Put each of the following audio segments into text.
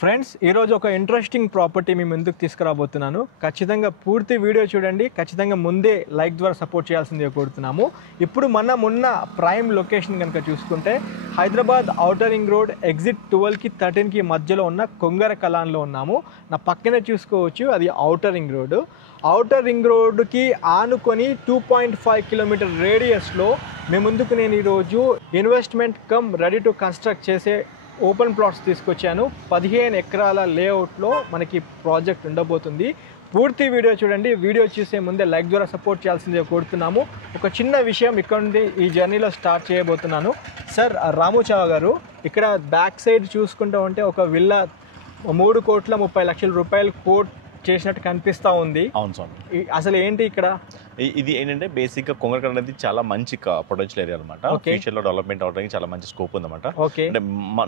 Friends ఈరోజు ఒక interesting property మీ ముందుకు తీసుకురాబోతున్నాను. ఖచ్చితంగా పూర్తి వీడియో చూడండి. ఖచ్చితంగా ముందే లైక్ ద్వారా సపోర్ట్ చేయాల్సిందిగా కోరుతున్నాము. ఇప్పుడు మనం ఉన్న ప్రైమ్ లొకేషన్ కనుక చూసుకుంటే Hyderabad outer ring road exit 12కి 13కి మధ్యలో ఉన్న కొంగర కలాన్లో ఉన్నాము. నా పక్కనే చూసుకోవచ్చు, అది outer ring road. Outer ring రోడ్కి ఆనుకొని 2.5 కిలోమీటర్ రేడియస్లో మీ ముందుకు నేను ఈరోజు investment cum ready to construct చేసే ఓపెన్ ప్లాట్స్ తీసుకొచ్చాను. 15 ఎకరాల లేఅవుట్లో మనకి ప్రాజెక్ట్ ఉండబోతుంది. పూర్తి వీడియో చూడండి. వీడియో చూసే ముందే లైక్ ద్వారా సపోర్ట్ చేయాల్సిందిగా కోరుతున్నాము. ఒక చిన్న విషయం ఇక్కడ నుండి ఈ జర్నీలో స్టార్ట్ చేయబోతున్నాను. సార్ రాముచావ గారు, ఇక్కడ బ్యాక్ సైడ్ చూసుకుంటూ ఉంటే ఒక విల్లా 3,30,00,000 రూపాయలు కోట్ చేసినట్టు కనిపిస్తూ ఉంది. అవును సార్. అసలు ఏంటి ఇక్కడ? ఇది ఏంటంటే బేసిక్ గా కొంగరకల్ అనేది చాలా మంచి పొటెన్షియల్ ఏరియా అనమాట. ఫ్యూచర్ లో డెవలప్మెంట్ అవడానికి చాలా మంచి స్కోప్ ఉందన్నమాట. అంటే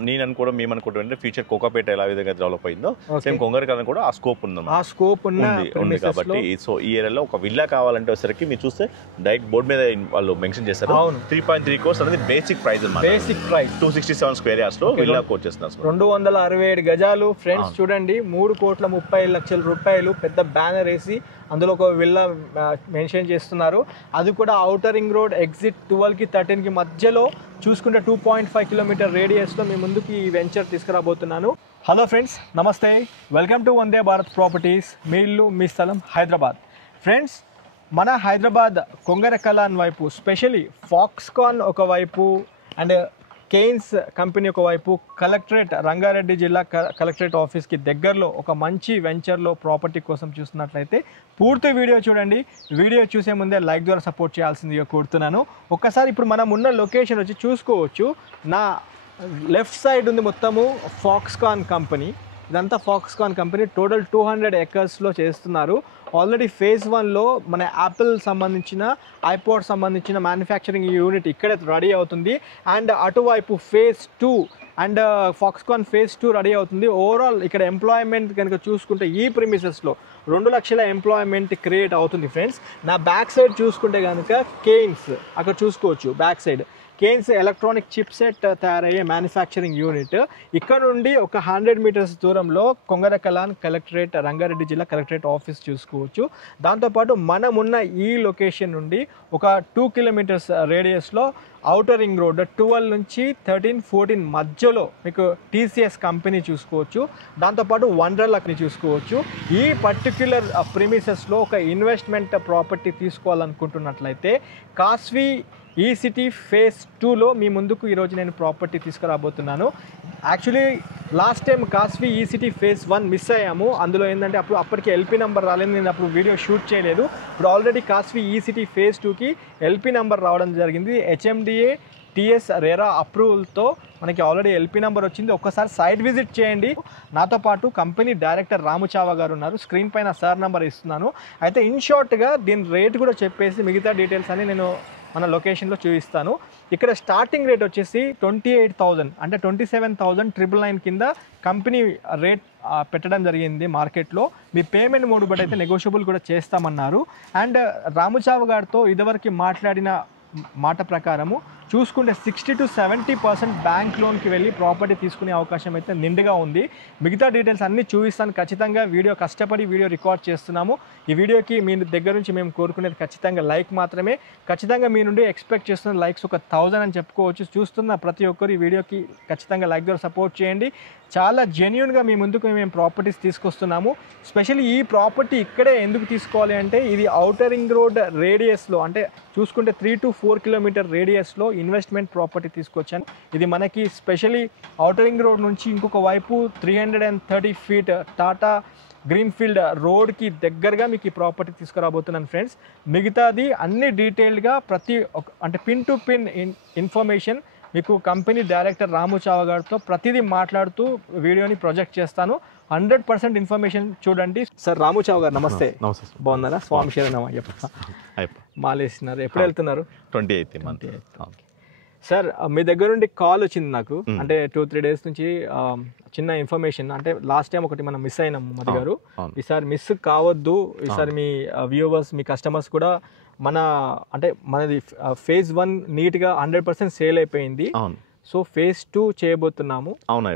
నేను అనుకోవడం మేము అనుకోవడం అంటే ఫ్యూచర్ కోకాపేట ఎలా విధంగా డెవలప్ అయిందో సేమ్ కొంగరకల్ కూడా ఆ స్కోప్ ఉంది కాబట్టి సో ఈ ఏరియాలో ఒక విల్లా కావాలంటే వచ్చేసరికి మీరు చూస్తే డైరెక్ట్ బోర్డు మీద వాళ్ళు మెన్షన్ చేస్తారు 3.3 crores అనేది బేసిక్ ప్రైస్ అన్నమాట. బేసిక్ ప్రైస్ 267 స్క్వేర్ యార్డ్స్ లో విల్లా కోట్ చేస్తున్నారు. 267 గజాలు ఫ్రెండ్స్. చూడండి, 3,30,00,000 రూపాయలు పెద్ద బ్యానర్ వేసి అందులో ఒక విల్లా మెన్షన్ చేస్తున్నారు. అది కూడా ఔటర్ రింగ్ రోడ్ ఎగ్జిట్ 12కి 13కి మధ్యలో చూసుకుంటే 2.5 కిలోమీటర్ రేడియస్లో మీ ముందుకు ఈ వెంచర్ తీసుకురాబోతున్నాను. హలో ఫ్రెండ్స్, నమస్తే. Welcome to Vande Bharat properties. మీ ఇల్లు మీ స్థలం హైదరాబాద్. ఫ్రెండ్స్, మన హైదరాబాద్ కొంగర కలాన్ వైపు స్పెషలీ ఫాక్స్కాన్ ఒకవైపు అండ్ కేయిన్స్ కంపెనీ ఒకవైపు కలెక్టరేట్ రంగారెడ్డి జిల్లా కలెక్టరేట్ ఆఫీస్కి దగ్గరలో ఒక మంచి వెంచర్లో ప్రాపర్టీ కోసం చూస్తున్నట్లయితే పూర్తి వీడియో చూడండి. వీడియో చూసే ముందే లైక్ ద్వారా సపోర్ట్ చేయాల్సిందిగా కోరుతున్నాను. ఒక్కసారి ఇప్పుడు మనం ఉన్న లొకేషన్ వచ్చి చూసుకోవచ్చు. నా లెఫ్ట్ సైడ్ ఉంది మొత్తము ఫాక్స్కాన్ కంపెనీ. ఇదంతా ఫాక్స్కాన్ కంపెనీ. టోటల్ 200 ఎకర్స్లో చేస్తున్నారు. ఆల్రెడీ ఫేజ్ 1లో మన యాపిల్ సంబంధించిన ఐపాడ్ సంబంధించిన మ్యానుఫ్యాక్చరింగ్ యూనిట్ ఇక్కడే రెడీ అవుతుంది. అండ్ అటువైపు phase 2 and Foxconn phase 2 ready అవుతుంది. ఓవరాల్ ఇక్కడ ఎంప్లాయ్మెంట్ కనుక చూసుకుంటే ఈ ప్రిమిసెస్లో 2 లక్షల ఎంప్లాయ్మెంట్ క్రియేట్ అవుతుంది. ఫ్రెండ్స్, నా బ్యాక్ సైడ్ చూసుకుంటే కనుక కేయిన్స్ అక్కడ చూసుకోవచ్చు. Back side Kaynes electronic chip set తయారయ్యే మ్యానుఫ్యాక్చరింగ్ యూనిట్. ఇక్కడ నుండి ఒక 100 మీటర్స్ దూరంలో కొంగర కలాన్ కలెక్టరేట్ రంగారెడ్డి జిల్లా కలెక్టరేట్ ఆఫీస్ చూసుకోవచ్చు. దాంతోపాటు మనం ఉన్న ఈ లొకేషన్ నుండి ఒక 2 కిలోమీటర్స్ రేడియస్లో ఔటర్ రింగ్ రోడ్ 12 నుంచి 13, 14 మధ్యలో మీకు టీసీఎస్ కంపెనీ చూసుకోవచ్చు. దాంతోపాటు వండర్లాని చూసుకోవచ్చు. ఈ పర్టిక్యులర్ ప్రిమిసెస్లో ఒక ఇన్వెస్ట్మెంట్ ప్రాపర్టీ తీసుకోవాలనుకుంటున్నట్లయితే కాస్వి ఈ సిటీ ఫేజ్ 2లో మీ ముందుకు ఈరోజు నేను ప్రాపర్టీ తీసుకురాబోతున్నాను. యాక్చువల్లీ లాస్ట్ టైం కాస్వి ఈ సిటీ ఫేజ్ 1 మిస్ అయ్యాము. అందులో ఏంటంటే అప్పటికి ఎల్పీ నెంబర్ రాలేదు. నేను అప్పుడు వీడియో షూట్ చేయలేదు. ఇప్పుడు ఆల్రెడీ కాస్వి ఈ సిటీ ఫేజ్ 2కి ఎల్పీ నెంబర్ రావడం జరిగింది. హెచ్ఎండిఏ టీఎస్ రెరా అప్రూవల్తో మనకి ఆల్రెడీ ఎల్పీ నెంబర్ వచ్చింది. ఒక్కసారి సైట్ విజిట్ చేయండి. నాతో పాటు కంపెనీ డైరెక్టర్ రాముచావ గారు ఉన్నారు. స్క్రీన్ పైన సార్ నెంబర్ ఇస్తున్నాను. అయితే ఇన్ షార్ట్గా దీని రేట్ కూడా చెప్పేసి మిగతా డీటెయిల్స్ అని నేను మన లొకేషన్లో చూపిస్తాను. ఇక్కడ స్టార్టింగ్ రేట్ వచ్చేసి 28,000 అంటే 27,999 కింద కంపెనీ రేట్ పెట్టడం జరిగింది మార్కెట్లో. మీ పేమెంట్ మోడ్ బట్టి అయితే నెగోషియబుల్ కూడా చేస్తామన్నారు. అండ్ రాముచావ గారితో ఇదివరకు మాట్లాడిన మాట ప్రకారము చూసుకుంటే 60 to 70% బ్యాంక్ లోన్కి వెళ్ళి ప్రాపర్టీ తీసుకునే అవకాశం అయితే నిండుగా ఉంది. మిగతా డీటెయిల్స్ అన్నీ చూపిస్తాను. ఖచ్చితంగా వీడియో కష్టపడి వీడియో రికార్డ్ చేస్తున్నాము. ఈ వీడియోకి మీ దగ్గర నుంచి మేము కోరుకునేది ఖచ్చితంగా లైక్ మాత్రమే. ఖచ్చితంగా మీ నుండి ఎక్స్పెక్ట్ చేస్తున్న లైక్స్ ఒక 1000 అని చెప్పుకోవచ్చు. చూస్తున్న ప్రతి ఒక్కరు ఈ వీడియోకి ఖచ్చితంగా లైక్ ద్వారా సపోర్ట్ చేయండి. చాలా జెన్యూన్గా మీ ముందుకు మేము ప్రాపర్టీస్ తీసుకొస్తున్నాము. స్పెషల్లీ ఈ ప్రాపర్టీ ఇక్కడే ఎందుకు తీసుకోవాలి అంటే ఇది ఔటర్ రింగ్ రోడ్ రేడియస్లో అంటే చూసుకుంటే 3 to 4 కిలోమీటర్ రేడియస్లో ఇన్వెస్ట్మెంట్ ప్రాపర్టీ తీసుకొచ్చాను. ఇది మనకి స్పెషల్లీ ఔటర్ రింగ్ రోడ్ నుంచి ఇంకొక వైపు 330 feet టాటా గ్రీన్ఫీల్డ్ రోడ్కి దగ్గరగా మీకు ఈ ప్రాపర్టీ తీసుకురాబోతున్నాను. ఫ్రెండ్స్, మిగతాది అన్ని డీటెయిల్డ్గా అంటే పిన్ టు పిన్ ఇన్ఫర్మేషన్ మీకు కంపెనీ డైరెక్టర్ రాముచావ గారితో ప్రతిదీ మాట్లాడుతూ వీడియోని ప్రొజెక్ట్ చేస్తాను. 100% ఇన్ఫర్మేషన్ చూడండి. సార్ రాముచావ గారు నమస్తే. నమస్తే. బాగున్నారా? స్వామి శరణమా మాలేసినారు. ఎప్పుడు వెళ్తున్నారు? 28th. సార్, మీ దగ్గర నుండి కాల్ వచ్చింది నాకు. అంటే 2-3 days నుంచి చిన్న ఇన్ఫర్మేషన్. అంటే లాస్ట్ టైం ఒకటి మనం మిస్ అయినాము మధు గారు. ఈసారి మిస్ కావద్దు. ఈసారి మీ వ్యూవర్స్ మీ కస్టమర్స్ కూడా మనది ఫేజ్ 1 నీట్గా 100% సేల్ అయిపోయింది. సో ఫేజ్ 2 చేయబోతున్నాము అవునా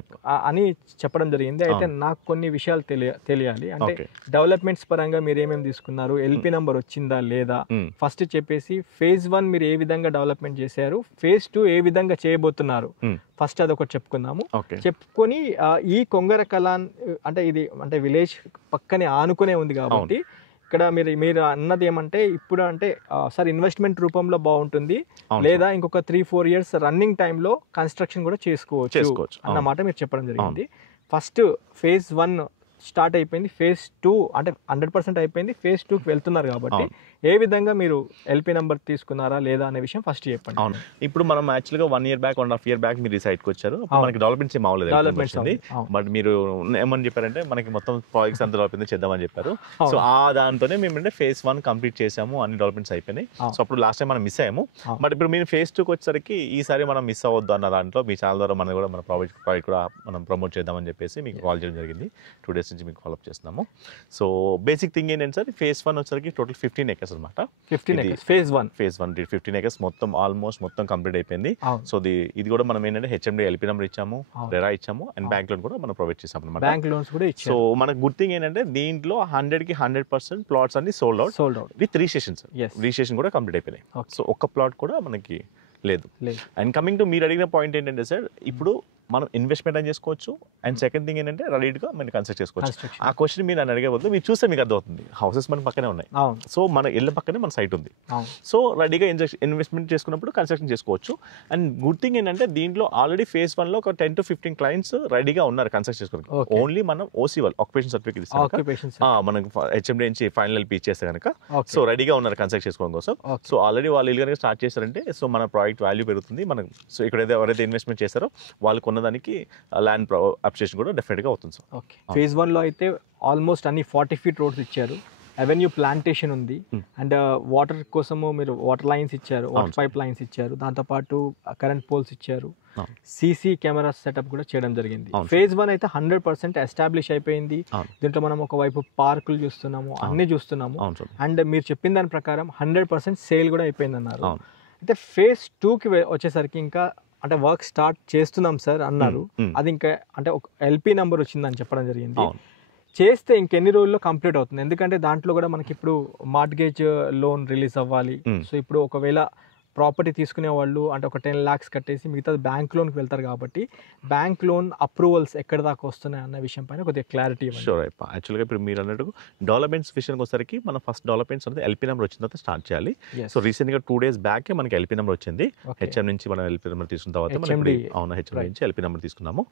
అని చెప్పడం జరిగింది. అయితే నాకు కొన్ని విషయాలు తెలియాలి. అంటే డెవలప్మెంట్స్ పరంగా మీరు ఏమేమి తీసుకున్నారు, ఎల్పి నంబర్ వచ్చిందా లేదా ఫస్ట్ చెప్పేసి, ఫేజ్ 1 మీరు ఏ విధంగా డెవలప్మెంట్ చేశారు, ఫేజ్ 2 ఏ విధంగా చేయబోతున్నారు, ఫస్ట్ అదొకటి చెప్పుకుందాము. చెప్పుకొని ఈ కొంగర కలాన్ అంటే ఇది అంటే విలేజ్ పక్కనే ఆనుకునే ఉంది కాబట్టి ఇక్కడ మీరు అన్నది ఏమంటే ఇప్పుడు అంటే సార్ ఇన్వెస్ట్మెంట్ రూపంలో బాగుంటుంది, లేదా ఇంకొక 3-4 ఇయర్స్ రన్నింగ్ టైంలో కన్స్ట్రక్షన్ కూడా చేసుకోవచ్చు అన్నమాట మీరు చెప్పడం జరిగింది. ఫస్ట్ ఫేజ్ 1 స్టార్ట్ అయిపోయింది, ఫేజ్ 2 అంటే 100% అయిపోయింది, ఫేజ్ 2కి వెళ్తున్నారు కాబట్టి ఏ విధంగా మీరు ఎల్పి నంబర్ తీసుకున్నారా లేదా అనే విషయం ఫస్ట్ చెప్పండి. అవును, ఇప్పుడు మనం యాక్చువల్గా 1 year బ్యాక్ 1.5 year బ్యాక్ మీరు ఈ సైట్కి వచ్చారు. మనకి డెవలప్మెంట్స్ ఏం అవ్వలేదు, బట్ మీరు ఏమని చెప్పారంటే మనకి మొత్తం ప్రాజెక్ట్స్ అంతా డెవలప్మెంట్ చేద్దామని చెప్పారు. సో ఆ దాంతోనే మేము ఫేజ్ 1 కంప్లీట్ చేసాము, అన్ని డెవలప్మెంట్స్ అయిపోయినాయి. సో అప్పుడు లాస్ట్ టైం మనం మిస్ అయ్యాము, బట్ ఇప్పుడు మీరు ఫేజ్ 2కి వచ్చేసరికి ఈసారి మనం మిస్ అవ్వద్దు అన్న దాంట్లో మీ ఛానల్ ద్వారా మన ప్రాజెక్ట్ కూడా మనం ప్రమోట్ చేద్దామని చెప్పేసి మీకు కాల్ చేయడం జరిగింది. 2 days నుంచి మీకు ఫాలోఅప్ చేస్తున్నాము. సో బేసిక్ థింగ్ ఏంటంటే సార్, ఫేజ్ 1 వచ్చేసరికి టోటల్ 15 acres అనమాట. 15 acres ఫేజ్ 1 15 acres మొత్తం కంప్లీట్ అయిపోయింది. సో ఇది కూడా మనం ఏంటంటే హెచ్ఎండి ఎల్పి నెంబర్ ఇచ్చాము, రెరా ఇచ్చాము, అండ్ బ్యాంక్ లోన్ కూడా మనం ప్రొవైడ్ చేసాము అనమాట. బ్యాంక్ లోన్స్ కూడా ఇచ్చాము. సో మనకు గుడ్ థింగ్ ఏంటంటే దీంట్లో 100కి 100% ప్లాట్స్ అన్ని sold out with registrations. Registration కూడా కంప్లీట్ అయిపోయినాయి. సో ఒక్క ప్లాట్ కూడా మనకి లేదు. అండ్ కమింగ్ టు మీరు అడిగిన పాయింట్ ఏంటంటే సార్, ఇప్పుడు మనం ఇన్వెస్ట్మెంట్ అని చేసుకోవచ్చు, అండ్ సెకండ్ థింగ్ ఏంటంటే రెడీగా మనం కన్స్ట్రక్ట్ చేసుకోవచ్చు. ఆ క్వశ్చన్ మీరు నన్ను అడిగే బదులు మీరు చూస్తే మీకు అర్థమవుతుంది. హౌసెస్ మన పక్కనే ఉన్నాయి, సో మన ఇళ్ళ పక్కనే మన సైట్ ఉంది. సో రెడీగా ఇన్వెస్ట్మెంట్ చేసుకున్నప్పుడు కన్స్ట్రక్షన్ చేసుకోవచ్చు. అండ్ గుడ్ థింగ్ ఏంటంటే దీంట్లో ఆల్రెడీ ఫేజ్ 1లో ఒక 10 to 15 clients రెడీగా ఉన్నారు కన్స్ట్రక్ట్ చేసుకోవడానికి. ఓన్లీ మనం ఓసీ వాళ్ళు ఆక్యుపేషన్ సర్టిఫికేట్ ఇస్తాం, మనకి హెచ్ఎండి నుంచి ఫైనల్ ఎల్పి ఇచ్చేస్తే కనుక సో రెడీగా ఉన్నారు కన్స్ట్రక్ట్ చేసుకోవడం కోసం. సో ఆల్రెడీ వాళ్ళు ఇల్లు కనుక స్టార్ట్ చేశారంటే సో మన ప్రాజెక్ట్ వాల్యూ పెరుగుతుంది. మనం సో ఇక్కడ ఎవరైతే ఇన్వెస్ట్మెంట్ చేస్తారో వాళ్ళకు ఉన్నదానికి ల్యాండ్ అప్రిషియేషన్ కూడా డెఫినెట్గా అవుతుంది సార్. ఫేజ్ 1లో అయితే ఆల్మోస్ట్ అన్ని 40 feet రోడ్స్ ఇచ్చారు, అవెన్యూ ప్లాంటేషన్ ఉంది, అండ్ వాటర్ కోసము మీరు వాటర్ లైన్స్ ఇచ్చారు, వాటర్ పైప్ లైన్స్ ఇచ్చారు, దాంతోపాటు కరెంట్ పోల్స్ ఇచ్చారు, సీసీ కెమెరా సెటప్ కూడా చేయడం జరిగింది. ఫేజ్ 1 అయితే 100% ఎస్టాబ్లిష్ అయిపోయింది. దీంట్లో మనం ఒకవైపు పార్కులు చూస్తున్నాము, అన్ని చూస్తున్నాము, అండ్ మీరు చెప్పిన దాని ప్రకారం 100% సేల్ కూడా అయిపోయింది అన్నారు. అయితే ఫేజ్ 2కి వచ్చేసరికి ఇంకా అంటే వర్క్ స్టార్ట్ చేస్తున్నాం సార్ అన్నారు. అది ఇంకా అంటే ఒక ఎల్పి నెంబర్ వచ్చిందని చెప్పడం జరిగింది. చేస్తే ఇంకెన్ని రోజుల్లో కంప్లీట్ అవుతుంది? ఎందుకంటే దాంట్లో కూడా మనకి ఇప్పుడు మార్ట్గేజ్ లోన్ రిలీజ్ అవ్వాలి. సో ఇప్పుడు ఒకవేళ ప్రాపర్టీ తీసుకునే వాళ్ళు అంటే ఒక 10 lakhs కట్టేసి మిగతా బ్యాంక్ లోన్కి వెళ్తారు కాబట్టి బ్యాంక్ లోన్ అప్రూవల్స్ ఎక్కడ దాకా వస్తున్నాయి అన్న విషయం పైన కొద్దిగా క్లారిటీ ఇవ్వండి. షూర్ అయిపో. యాక్చువల్గా ఇప్పుడు మీరు అన్నట్టు డెవలప్మెంట్స్ విషయానికి వచ్చేసరికి మనం ఫస్ట్ డెవలప్మెంట్స్ అనేది ఎల్పి నెంబర్ వచ్చిన తర్వాత స్టార్ట్ చేయాలి. సో రీసెంట్గా 2 days బ్యాకే మనకి ఎల్పి నెంబర్ వచ్చింది. హెచ్ఎం నుంచి మనం ఎల్పి నెంబర్ తీసుకున్న తర్వాత అవును హెచ్ఎం నుంచి ఎల్పి నెంబర్ తీసుకున్నాము.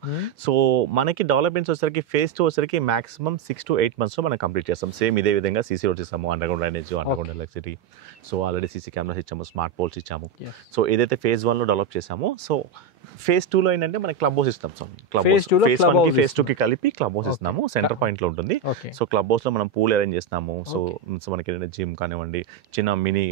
సో మనకి డెవలప్మెంట్స్ వచ్చేసరికి ఫేజ్ 2 వచ్చేసరికి మాక్సిమం 6 to 8 months మనం కంప్లీట్ చేస్తాం. సేమ్ ఇదే విధంగా సీసీ రోడ్స్ ఇస్తాము, underground drainage, underground electricity, so already CC cameras ఇచ్చాము, స్మార్ట్ పోల్స్ ఇచ్చాము. సో ఏదైతే ఫేజ్ 1లో డెవలప్ చేసామో సో ఫేజ్ 2లో ఏంటంటే మనకి క్లబ్ హౌస్ ఇస్తాం. సో ఫేజ్ 1కి ఫేజ్ 2కి కలిపి క్లబ్ హౌస్ ఇస్తున్నాము. సెంటర్ పాయింట్లో ఉంటుంది. సో క్లబ్ హౌస్లో మనం పూల్ అరేంజ్ చేస్తున్నాము. సో మనకి ఏంటంటే జిమ్ కానివ్వండి, చిన్న మినీ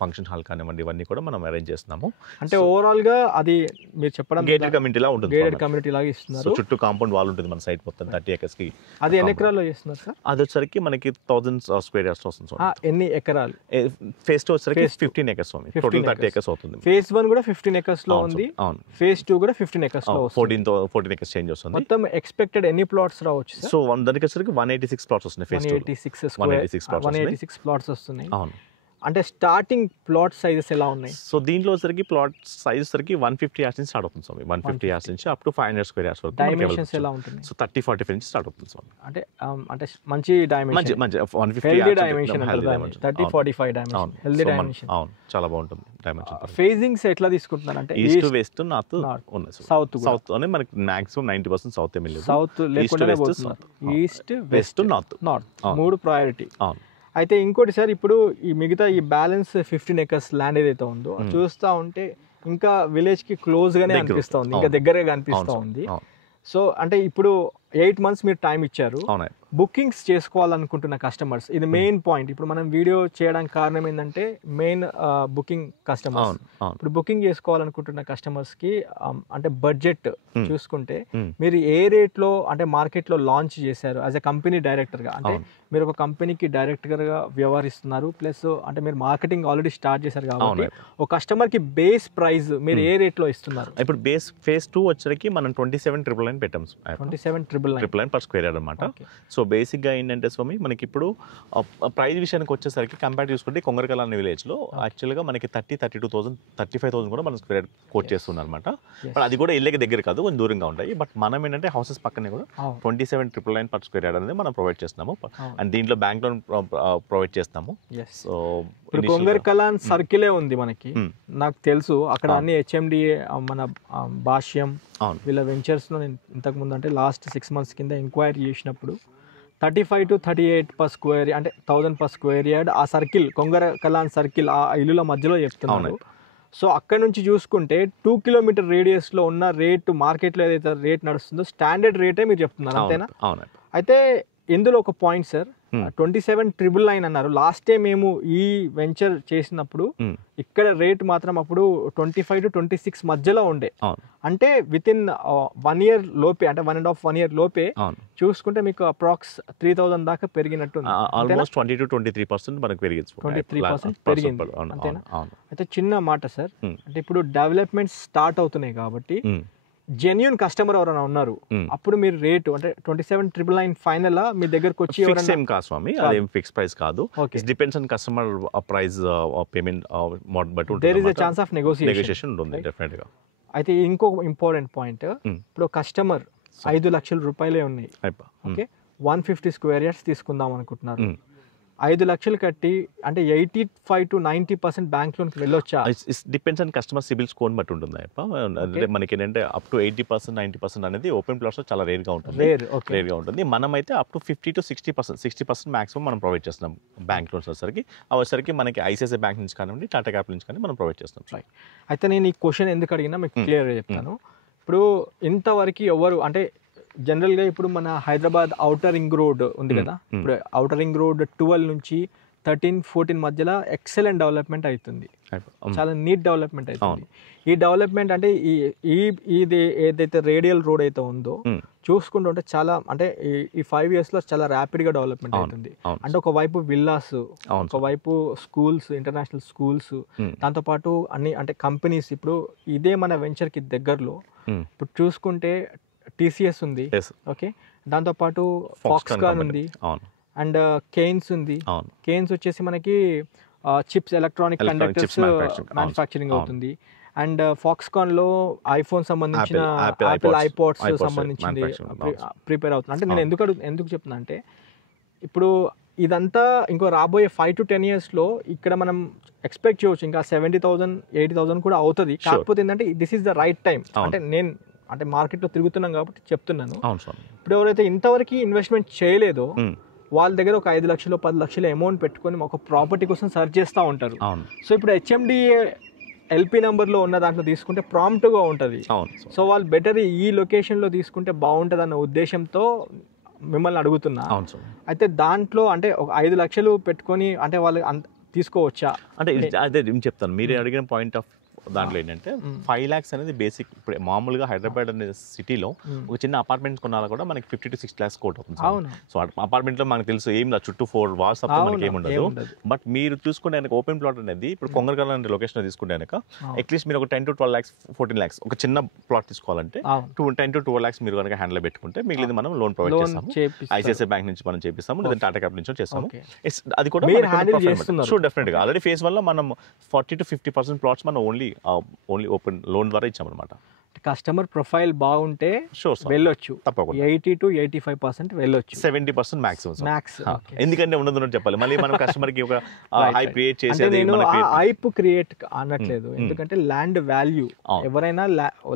ఫంక్షన్ హాల్ కానివ్వండి, ఇవన్నీ కూడా మనం అరేంజ్ చేస్తున్నాము. అంటే ఓవరాల్ గా అది మీరు చెప్పడం గేటెడ్ కమ్యూనిటీ లా ఉంటుంది. గేటెడ్ కమ్యూనిటీ లాగా ఇస్తున్నారు. సో చుట్టూ కాంపౌండ్ వాల్ ఉంటుంది మన సైట్ మొత్తం 30 acres కి. అది ఎన్ని ఎకరాల్లో చేస్తున్నారు సార్? అది వచ్చరికి మనకి 1000 square yards వస్తుంది. ఎన్ని ఎకరాలు? ఫేజ్ 2 వచ్చరికి 15 acres టోటల్ 30 acres అవుతుంది. ఫేజ్ 1 కూడా 15 acres లో ఉంది. ఫేజ్ 2 కూడా 15 acres లో వస్తుంది. 14 acres చేంజ్ వస్తుంది. మొత్తం ఎక్స్పెక్టెడ్ ఎన్ని ప్లాట్స్ రావచ్చు సార్? సో దానికి వచ్చరికి 186 plots వస్తున్నాయి. ఫేజ్ 2 186 plots వస్తున్నాయి. అవును. అంటే స్టార్టింగ్ ప్లాట్ సైజెస్ ఎలా ఉన్నాయి? సో దీంట్లో వచ్చరికి ప్లాట్ సైజ్ సరికి 150 yards నుంచి స్టార్ట్ అవుతుంది స్వామి. 150 yards నుంచి అప్ టు 500 square yards వరకు. డైమెన్షన్స్ ఎలా ఉంటుంది? సో 30-40 నుంచి స్టార్ట్ అవుతుంది స్వామి. అంటే అంటే మంచి డైమెన్షన్, మంచి 150 healthy dimension, 30-45 dimension, healthy dimension. అవును, చాలా బాగుంటుంది డైమెన్షన్. ఫేజింగ్స్ ఎట్లా తీసుకుంటున్నారు? అంటే ఈస్ట్ వెస్ట్ నార్త్ ఉన్నాయి. సౌత్ అనే మనకి మాక్సిమం 90% సౌత్ ఎమ్మెల్యే. సౌత్ లేకుండా ఈస్ట్ వెస్ట్ నార్త్ మూడు ప్రయారిటీ. అవును. అయితే ఇంకోటి సార్, ఇప్పుడు ఈ మిగతా ఈ బ్యాలెన్స్ 15 acres ల్యాండ్ ఏదైతే ఉందో చూస్తూ ఉంటే ఇంకా విలేజ్ కి క్లోజ్ గానే అనిపిస్తూ ఉంది, ఇంకా దగ్గరగా అనిపిస్తూ ఉంది. సో అంటే ఇప్పుడు 8 months మీరు టైం ఇచ్చారు. బుకింగ్స్ చేసుకోవాలనుకుంటున్న కస్టమర్స్, ఇది మెయిన్ పాయింట్. ఇప్పుడు మనం వీడియో చేయడానికి కారణం ఏంటంటే మెయిన్ బుకింగ్ కస్టమర్స్. ఇప్పుడు బుకింగ్ చేసుకోవాలనుకుంటున్న కస్టమర్స్కి అంటే బడ్జెట్ చూసుకుంటే మీరు ఏ రేట్లో అంటే మార్కెట్లో లాంచ్ చేశారు యాజ్ ఎ కంపెనీ డైరెక్టర్గా? అంటే మీరు ఒక కంపెనీకి డైరెక్టర్గా వ్యవహరిస్తున్నారు, ప్లస్ అంటే మీరు మార్కెటింగ్ ఆల్రెడీ స్టార్ట్ చేశారు కాబట్టి ఒక కస్టమర్కి బేస్ ప్రైస్ మీరు ఏ రేట్లో ఇస్తున్నారు? ఇప్పుడు బేస్ ఫేజ్ 2 వచ్చరికి మనం 27,999 పెట్టాం. 27,999 per square yard అనమాట. సో బేసిక్గా ఏంటంటే స్వామి మనకి ఇప్పుడు ప్రైస్ విషయానికి వచ్చేసరికి కంపేర్ చేసుకుంటే కొంగరకల్ అనే విలేజ్లో యాక్చువల్గా మనకి 32,000 35,000 కూడా మనం స్క్వేర్ కోట్ చేస్తున్నారు అనమాట. బట్ అది కూడా ఇళ్ళకి దగ్గర కాదు, కొంచెం దూరంగా ఉంటాయి. బట్ మనం ఏంటంటే హౌసెస్ పక్కనే కూడా 27,999 per square yard అనేది మనం ప్రొవైడ్ చేస్తున్నాము. అండ్ దీంట్లో బ్యాంక్ లోన్ ప్రొవైడ్ చేస్తాము. సో ఇప్పుడు కొంగరకలాన్ సర్కిలే ఉంది మనకి, నాకు తెలుసు. అక్కడ అన్ని HMDA మన భాష్యం వీళ్ళ వెంచర్స్లో నేను ఇంతకుముందు అంటే లాస్ట్ 6 months కింద ఎంక్వైరీ చేసినప్పుడు 35 to 38 per square అంటే 1000 per square yard ఆ సర్కిల్, కొంగరకలాన్ సర్కిల్ ఆ ఇల్లుల మధ్యలో చెప్తున్నారు. సో అక్కడ నుంచి చూసుకుంటే 2 kilometer రేడియస్లో ఉన్న రేటు మార్కెట్లో ఏదైతే రేట్ నడుస్తుందో స్టాండర్డ్ రేటే మీరు చెప్తున్నారు, అంతేనా? అయితే ఇందులో ఒక పాయింట్ సార్, 27,999 అన్నారు. లాస్ట్ టైం మేము ఈ వెంచర్ చేసినప్పుడు ఇక్కడ రేట్ మాత్రం అప్పుడు 25 to 26 మధ్యలో ఉండే. అంటే విత్ ఇన్ 1 year లోపే, అంటే 1.5 year లోపే చూసుకుంటే మీకు అప్రాక్స్ 3,000 దాకా పెరిగినట్టు. ఆల్మోస్ట్ 20 to 23% మనకు పెరిగింది. 23% పెరిగింది, అంతేనా? అయితే చిన్న మాట సార్, అంటే ఇప్పుడు డెవలప్మెంట్ స్టార్ట్ అవుతున్నాయి కాబట్టి జెన్యూన్ కస్టమర్ ఎవరైనా ఉన్నారు, అప్పుడు మీరు రేటు అంటే 27,999 ఫైనల్ మీ దగ్గరకు వచ్చి సేమ్ కాదు స్వామి, అదేం ఫిక్స్ ప్రైస్ కాదు. It depends on customer price payment but there is a chance of negotiation ఉంటుంది డెఫినెట్ గా. అయితే ఇంకొక ఇంపార్టెంట్ పాయింట్, ఇప్పుడు కస్టమర్ 5 లక్షల రూపాయలే ఉన్నాయి, ఓకే, 150 square yards తీసుకుందాం అనుకుంటున్నారు. 5 లక్షలు కట్టి అంటే 85 to 90% బ్యాంక్ లోన్కి వెళ్ళొచ్చా? Depends on customer CIBIL score బట్టి ఉంటుంది. అంటే మనకి ఏంటంటే అప్ టు 80% 90% అనేది ఓపెన్ ప్లాట్స్ లో చాలా రేర్ గా ఉంటుంది. మనమైతే అప్ టు 50 to 60% మాక్సిమం మనం ప్రొవైడ్ చేస్తున్నాం బ్యాంక్ లోన్స్ వచ్చేసరికి మనకి ఐసిఐసిఐ బ్యాంక్ నుంచి కానివ్వండి, టాటా క్యాపిటల్ నుంచి కానీ మనం ప్రొవైడ్ చేస్తాం. అయితే నేను ఈ క్వశ్చన్ ఎందుకు అడిగినా మీకు క్లియర్గా చెప్తాను. ఇప్పుడు ఇంతవరకు ఎవరు అంటే జనరల్గా ఇప్పుడు మన హైదరాబాద్ ఔటర్ రింగ్ రోడ్ ఉంది కదా, ఇప్పుడు ఔటర్ రింగ్ రోడ్ 12 నుంచి 13-14 మధ్యలో ఎక్సలెంట్ డెవలప్మెంట్ అవుతుంది, చాలా నీట్ డెవలప్మెంట్ అవుతుంది. ఈ డెవలప్మెంట్ అంటే ఇది ఏదైతే రేడియల్ రోడ్ అయితే ఉందో చూసుకుంటుంటే చాలా అంటే ఈ 5 years లో చాలా ర్యాపిడ్గా డెవలప్మెంట్ అవుతుంది. అంటే ఒకవైపు విల్లాస్, ఒకవైపు స్కూల్స్, ఇంటర్నేషనల్ స్కూల్స్, దాంతోపాటు అన్ని అంటే కంపెనీస్. ఇప్పుడు ఇదే మన వెంచర్కి దగ్గరలో ఇప్పుడు చూసుకుంటే TCS ఉంది, ఓకే, దాంతోపాటు ఫాక్స్కాన్ ఉంది, అండ్ కేన్స్ ఉంది. కేన్స్ వచ్చేసి మనకి చిప్స్, ఎలక్ట్రానిక్ కండక్టర్స్ మ్యానుఫ్యాక్చరింగ్ అవుతుంది. అండ్ ఫాక్స్కాన్ లో ఐఫోన్ సంబంధించిన యాపిల్ ఐపాడ్స్ సంబంధించింది ప్రిపేర్ అవుతుంది. అంటే నేను ఎందుకు చెప్తున్నా అంటే ఇప్పుడు ఇదంతా ఇంకో రాబోయే 5 to 10 years లో ఇక్కడ మనం ఎక్స్పెక్ట్ చేయవచ్చు ఇంకా 70,000 80,000 కూడా అవుతుంది. కాకపోతే ఏంటంటే this is the right time. అంటే నేను అంటే మార్కెట్లో తిరుగుతున్నాం కాబట్టి చెప్తున్నాను. ఇప్పుడు ఎవరైతే ఇంతవరకు ఇన్వెస్ట్మెంట్ చేయలేదో వాళ్ళ దగ్గర ఒక 5 లక్షలు 10 లక్షలు అమౌంట్ పెట్టుకొని ఒక ప్రాపర్టీ కోసం సర్చ్ చేస్తూ ఉంటారు. సో ఇప్పుడు HMDA LP నెంబర్లో ఉన్న దాంట్లో తీసుకుంటే ప్రాంప్ట్గా ఉంటుంది. సో వాళ్ళు బెటర్ ఈ లొకేషన్లో తీసుకుంటే బాగుంటుంది అన్న ఉద్దేశంతో మిమ్మల్ని అడుగుతున్నా. అయితే దాంట్లో అంటే ఒక 5 లక్షలు పెట్టుకొని అంటే వాళ్ళు తీసుకోవచ్చా? అంటే అదే చెప్తాను, మీరే అడిగిన పాయింట్ ఆఫ్ దాంట్లో ఏంటంటే 5 lakhs అనేది బేసిక్. ఇప్పుడు మామూలుగా హైదరాబాద్ అనే సిటీలో ఒక చిన్న అపార్ట్మెంట్స్ కొనాలి కూడా మనకి 50 to 60 lakhs కోట్ అవుతుంది. సో అపార్ట్మెంట్ లో మనకు తెలుసు ఏం చుట్టూ 4 walls తప్ప మనకి ఏముండదు. బట్ మీరు చూసుకుంటే ఓపెన్ ప్లాట్ అనేది ఇప్పుడు కొంగరకల్ అనే లొకేషన్ తీసుకుంటే అట్లీస్ట్ మీరు ఒక 10 to 12 lakhs 14 lakhs ఒక చిన్న ప్లాట్ తీసుకోవాలంటే 10 to 12 lakhs మీరు కనుక హ్యాండిల్ పెట్టుకుంటే మిగిలింది మనం లోన్ ప్రొవైడ్ చేస్తాము. ఐసిఐసిఐ బ్యాంక్ నుంచి మనం చేపిస్తాము, లేదా టాటా క్యాపిటల్ నుంచి చేస్తాము. అది కూడా డెఫినెట్ గా ఆల్రెడీ ఫేజ్ 1 లో మనం 40 to 50% ప్లాట్స్ మనం ఓన్లీ ఓపెన్ లోన్ ద్వారా ఇచ్చామన్నమాట. కస్టమర్ ప్రొఫైల్ బాగుంటే వెళ్ళొచ్చు, తప్పకుండా 80 to 85% వెళ్ళొచ్చు, 70% మ్యాక్స్. ఎందుకంటే ఉండదు చెప్పాలి, మళ్ళీ మనం కస్టమర్ కి ఒక హైప్ క్రియేట్ చేసి. నేను హైప్ క్రియేట్ అనట్లేదు, ఎందుకంటే ల్యాండ్ వాల్యూ, ఎవరైనా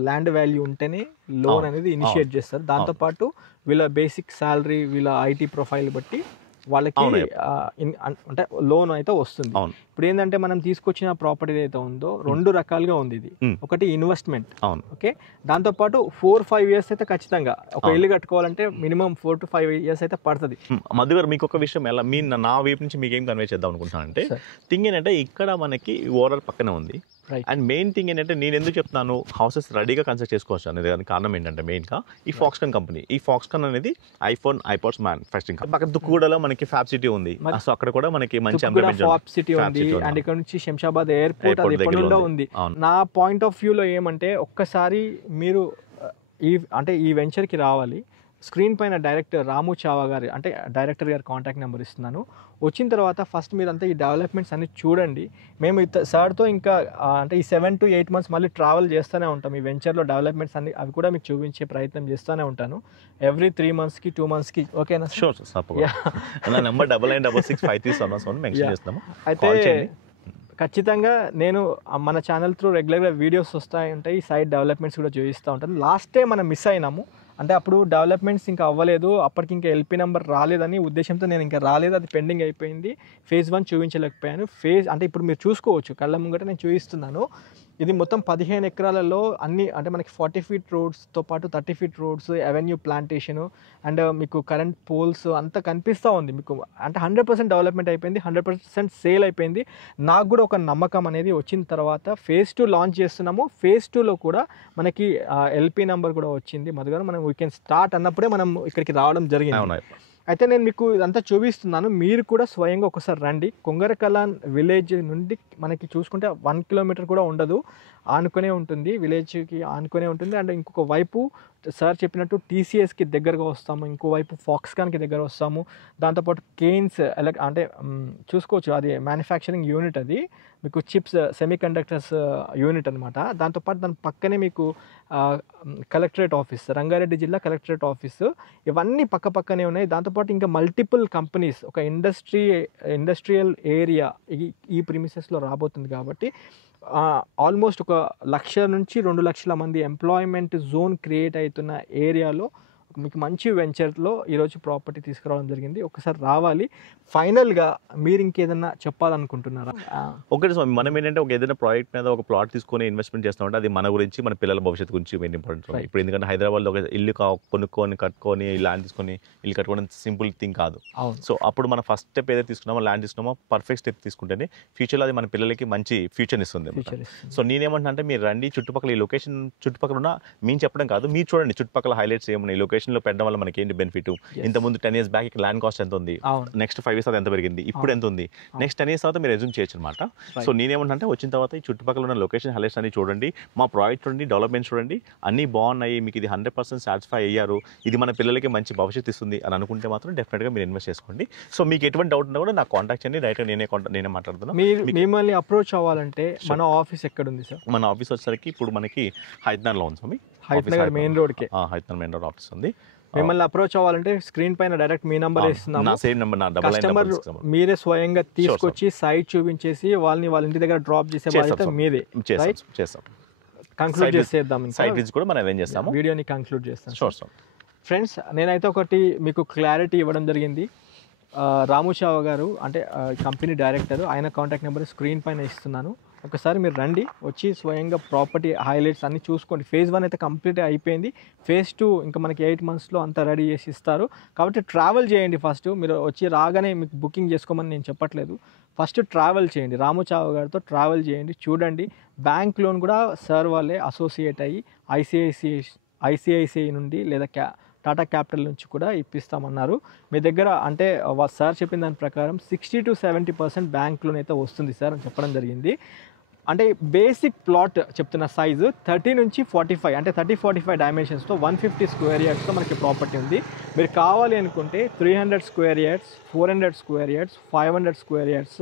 ల్యాండ్ వాల్యూ ఉంటేనే లోన్ అనేది ఇనిషియేట్ చేస్తారు. దాంతోపాటు వీళ్ళ బేసిక్ శాలరీ, వీళ్ళ IT ప్రొఫైల్ బట్టి వాళ్ళకి అంటే లోన్ అయితే వస్తుంది. అవును. ఇప్పుడు ఏంటంటే మనం తీసుకొచ్చిన ప్రాపర్టీ ఏదైతే ఉందో 2 రకాలుగా ఉంది ఇది. ఒకటి ఇన్వెస్ట్మెంట్, అవును. ఓకే, దాంతోపాటు 4-5 ఇయర్స్ అయితే ఖచ్చితంగా ఒక ఇల్లు కట్టుకోవాలంటే మినిమం 4-5 ఇయర్స్ అయితే పడుతుంది. మధు గారు మీకు ఒక విషయం ఎలా నా వైపు నుంచి మీకు ఏం కన్వే చేద్దాం అనుకుంటున్నానంటే థింగ్ ఏంటంటే ఇక్కడ మనకి ఓవరాల్ పక్కనే ఉంది. అండ్ మెయిన్ థింగ్ ఏంటంటే నేను ఎందుకు చెప్తాను హౌసెస్ రెడీగా కన్స్ట్రక్ట్ చేసుకోవచ్చు అనేది దానికి కారణం ఏంటంటే మెయిన్గా ఈ ఫాక్స్కాన్ కంపెనీ. ఈ ఫాక్స్కాన్ అనేది ఐపాడ్స్ మ్యానుఫ్యాక్చరింగ్. పక్కన దుక్కుగూడలో మనకి ఫ్యాబ్ సిటీ ఉంది, సో అక్కడ కూడా మనకి మంచి ఫ్యాబ్ సిటీ ఉంది. అండ్ ఇక్కడ నుంచి శంషాబాద్ ఎయిర్పోర్ట్ అది ఎప్పటి నుండో ఉంది. నా పాయింట్ ఆఫ్ వ్యూలో ఏమంటే ఒక్కసారి మీరు ఈ వెంచర్కి రావాలి. స్క్రీన్ పైన డైరెక్టర్ రాము చావా గారి అంటే డైరెక్టర్ గారి కాంటాక్ట్ నెంబర్ ఇస్తున్నాను. వచ్చిన తర్వాత ఫస్ట్ మీరంతా ఈ డెవలప్మెంట్స్ అన్ని చూడండి. మేము సార్తో ఇంకా అంటే ఈ 7 to 8 months మళ్ళీ ట్రావెల్ చేస్తూనే ఉంటాం. ఈ వెంచర్లో డెవలప్మెంట్స్ అన్ని అవి కూడా మీకు చూపించే ప్రయత్నం చేస్తూనే ఉంటాను. ఎవ్రీ 3 monthsకి 2 monthsకి. ఓకేనా? Sure sir. నా నెంబర్ 99665377 మెన్షన్ చేస్తాము. అయితే ఖచ్చితంగా నేను మన ఛానల్ త్రూ రెగ్యులర్గా వీడియోస్ ఉంటాయి. ఈ సైట్ డెవలప్మెంట్స్ కూడా చూపిస్తూ ఉంటాను. లాస్ట్ టైం మనం మిస్ అయినాము, అంటే అప్పుడు డెవలప్మెంట్స్ ఇంకా అవ్వలేదు, అప్పటికి ఇంకా ఎల్పీ నెంబర్ రాలేదని ఉద్దేశంతో నేను ఇంకా రాలేదు, అది పెండింగ్ అయిపోయింది. ఫేజ్ 1 చూపించలేకపోయాను. అంటే ఇప్పుడు మీరు చూసుకోవచ్చు, కళ్ళ ముంగట నేను చూపిస్తున్నాను. ఇది మొత్తం 15 ఎకరాలలో అన్ని అంటే మనకి 40 feet రోడ్స్తో పాటు 30 feet roads, avenue plantation and మీకు కరెంట్ పోల్స్ అంతా కనిపిస్తూ ఉంది మీకు. అంటే 100% డెవలప్మెంట్ అయిపోయింది, 100% సేల్ అయిపోయింది. నాకు కూడా ఒక నమ్మకం అనేది వచ్చిన తర్వాత ఫేజ్ 2 లాంచ్ చేస్తున్నాము. ఫేజ్ 2లో కూడా మనకి ఎల్పీ నెంబర్ కూడా వచ్చింది. మధుగారు మనం వీ కెన్ స్టార్ట్ అన్నప్పుడే మనం ఇక్కడికి రావడం జరిగింది. అయితే నేను మీకు ఇదంతా చూపిస్తున్నాను, మీరు కూడా స్వయంగా ఒకసారి రండి. కొంగరకలాన్ విలేజ్ నుండి మనకి చూసుకుంటే 1 kilometer కూడా ఉండదు, ఆనుకునే ఉంటుంది, విలేజ్కి ఆనుకునే ఉంటుంది. అండ్ ఇంకొక వైపు సార్ చెప్పినట్టు టీసీఎస్కి దగ్గరగా వస్తాము, ఇంకోవైపు ఫాక్స్కాన్కి దగ్గర వస్తాము. దాంతోపాటు కేన్స్ అంటే చూసుకోవచ్చు, అది మ్యానుఫ్యాక్చరింగ్ యూనిట్, అది మీకు చిప్స్ సెమీ కండక్టర్స్ యూనిట్ అనమాట. దాంతోపాటు దాని పక్కనే మీకు కలెక్టరేట్ ఆఫీస్, రంగారెడ్డి జిల్లా కలెక్టరేట్ ఆఫీసు, ఇవన్నీ పక్కనే ఉన్నాయి. దాంతోపాటు ఇంకా మల్టిపుల్ కంపెనీస్, ఒక ఇండస్ట్రియల్ ఏరియా ఈ ప్రిమిసెస్లో రాబోతుంది. కాబట్టి ఆల్మోస్ట్ 1,00,000 నుంచి 2,00,000 మంది ఎంప్లాయ్మెంట్ జోన్ క్రియేట్ అవుతున్న ఏరియాలో మీకు మంచి వెంచర్లో ఈరోజు ప్రాపర్టీ తీసుకురావడం జరిగింది. ఒకసారి రావాలి. ఫైనల్గా మీరు ఇంకేదన్నా చెప్పాలనుకుంటున్నారా? ఒకటి స్వామి, మనం ఏంటంటే ఏదైనా ప్రాజెక్ట్ మీద ఒక ప్లాట్ తీసుకొని ఇన్వెస్ట్మెంట్ చేస్తామంటే అది మన గురించి, మన పిల్లల భవిష్యత్తు గురించి మెయిన్ ఇంపార్టెంట్. ఇప్పుడు ఎందుకంటే హైదరాబాద్లో ఒక ఇల్లు కట్టుకొని ల్యాండ్ తీసుకొని ఇల్లు కట్టుకోవడం సింపుల్ థింగ్ కాదు. సో అప్పుడు మనం ఫస్ట్ స్టెప్ ఏదైతే తీసుకున్నామో, ల్యాండ్ తీసుకున్నామో, పర్ఫెక్ట్ స్టెప్ తీసుకుంటేనే ఫ్యూచర్లో అది మన పిల్లలకి మంచి ఫ్యూచర్ ఇస్తుంది. సో నేనేమంటున్నా అంటే మీరు రండి, చుట్టుపక్కల ఈ లొకేషన్ చుట్టుపక్కల ఉన్న మేము చెప్పడం కాదు, మీరు చూడండి చుట్టుపక్కల హైలైట్స్ ఏమున్నాయి, లొకేషన్లో పెట్టడం వల్ల మనకి ఏంటి బెనిఫిట్. ఇంతకుముందు 10 years బ్యాక్ ఇక్కడ ల్యాండ్ కాస్ట్ ఎంత ఉంది, నెక్స్ట్ 5 years తర్వాత ఎంత పెరిగింది, ఇప్పుడు ఎంత ఉంది, నెక్స్ట్ 10 years తర్వాత మీరు రెజ్యూమ్ చేయొచ్చు అనమాట. సో నేనేమంటే వచ్చిన తర్వాత ఈ చుట్టుపక్కల ఉన్న లొకేషన్ హైలైట్స్ అన్ని చూడండి, మా ప్రాజెక్ట్ చూడండి, డెవలప్మెంట్ చూడండి, అన్నీ బాగున్నాయి, మీకు ఇది 100% సాటిస్ఫై అయ్యారు, ఇది మన పిల్లలకి మంచి భవిష్యత్తు ఇస్తుంది అని అనుకుంటే మాత్రం డెఫినెట్గా మీరు ఇన్వెస్ట్ చేసుకోండి. సో మీకు ఎటువంటి డౌట్ ఉన్నా కూడా నాకు కాంటాక్ట్ చేయండి, డైరెక్ట్గా నేనే మాట్లాడుతున్నాను. మిమ్మల్ని అప్రోచ్ అవ్వాలంటే మన ఆఫీస్ ఎక్కడ ఉంది సార్? మన ఆఫీస్ వచ్చేసరికి ఇప్పుడు మనకి హైదరాబాద్లో ఉంది స్వామి, హైదరాబాద్ మెయిన్ రోడ్కి. హైదరాబాద్ మెయిన్ రోడ్ ఆఫీస్ ఉంది. మిమ్మల్ని అప్రోచ్ అవ్వాలంటే స్క్రీన్ పైన డైరెక్ట్ మీ నెంబర్ ఇస్తున్నాము. కస్టమర్ మీరే స్వయంగా తీసుకొచ్చి సైట్ చూపించేసి వాళ్ళ ఇంటి దగ్గర డ్రాప్ చేసే బాధ్యత మీదే. కంక్లూడ్ చేసేద్దాం, సైట్ విజిట్ కూడా మనం అరేంజ్ చేస్తాము, వీడియోని కంక్లూడ్ చేస్తాం. ఫ్రెండ్స్, నేనైతే ఒకటి మీకు క్లారిటీ ఇవ్వడం జరిగింది. రాము చావా గారు అంటే కంపెనీ డైరెక్టర్, ఆయన కాంటాక్ట్ నెంబర్ స్క్రీన్ పైన ఇస్తున్నాను. ఒకసారి మీరు రండి, వచ్చి స్వయంగా ప్రాపర్టీ హైలైట్స్ అన్నీ చూసుకోండి. ఫేజ్ 1 అయితే కంప్లీట్ అయిపోయింది, ఫేజ్ 2 ఇంకా మనకి 8 monthsలో అంతా రెడీ చేసి ఇస్తారు. కాబట్టి ట్రావెల్ చేయండి. ఫస్ట్ మీరు వచ్చి రాగానే మీకు బుకింగ్ చేసుకోమని నేను చెప్పట్లేదు, ఫస్ట్ ట్రావెల్ చేయండి, రాము చావా గారితో ట్రావెల్ చేయండి, చూడండి. బ్యాంక్ లోన్ కూడా సార్ వాళ్ళే అసోసియేట్ అయ్యి ఐసిఐసిఐ నుండి లేదా టాటా క్యాపిటల్ నుంచి కూడా ఇప్పిస్తామన్నారు. మీ దగ్గర అంటే సార్ చెప్పిన దాని ప్రకారం 60 to 70% బ్యాంక్ లోన్ అయితే వస్తుంది సార్ అని చెప్పడం జరిగింది. అంటే బేసిక్ ప్లాట్ చెప్తున్న సైజు 30 నుంచి 45 అంటే 30-45 డైమెన్షన్స్తో 150 square yardsతో మనకి ప్రాపర్టీ ఉంది. మీరు కావాలి అనుకుంటే 300 square yards, 400 square yards, 500 square yards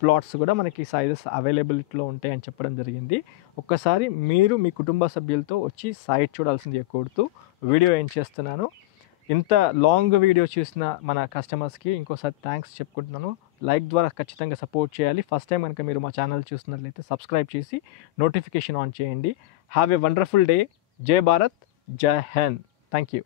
plots కూడా మనకి సైజెస్ అవైలబిలిటీలో ఉంటాయని చెప్పడం జరిగింది. ఒక్కసారి మీరు మీ కుటుంబ సభ్యులతో వచ్చి సైట్ చూడాల్సింది కోరుతూ వీడియో ఏం చేస్తున్నాను. ఇంత లాంగ్ వీడియో చూసిన మన కస్టమర్స్కి ఇంకోసారి థ్యాంక్స్ చెప్పుకుంటున్నాను. లైక్ ద్వారా ఖచ్చితంగా సపోర్ట్ చేయాలి. ఫస్ట్ టైం కనుక మీరు మా ఛానల్ చూస్తున్నట్లయితే సబ్స్క్రైబ్ చేసి నోటిఫికేషన్ ఆన్ చేయండి. Have a wonderful day. జై భారత్, జై హింద్. Thank you.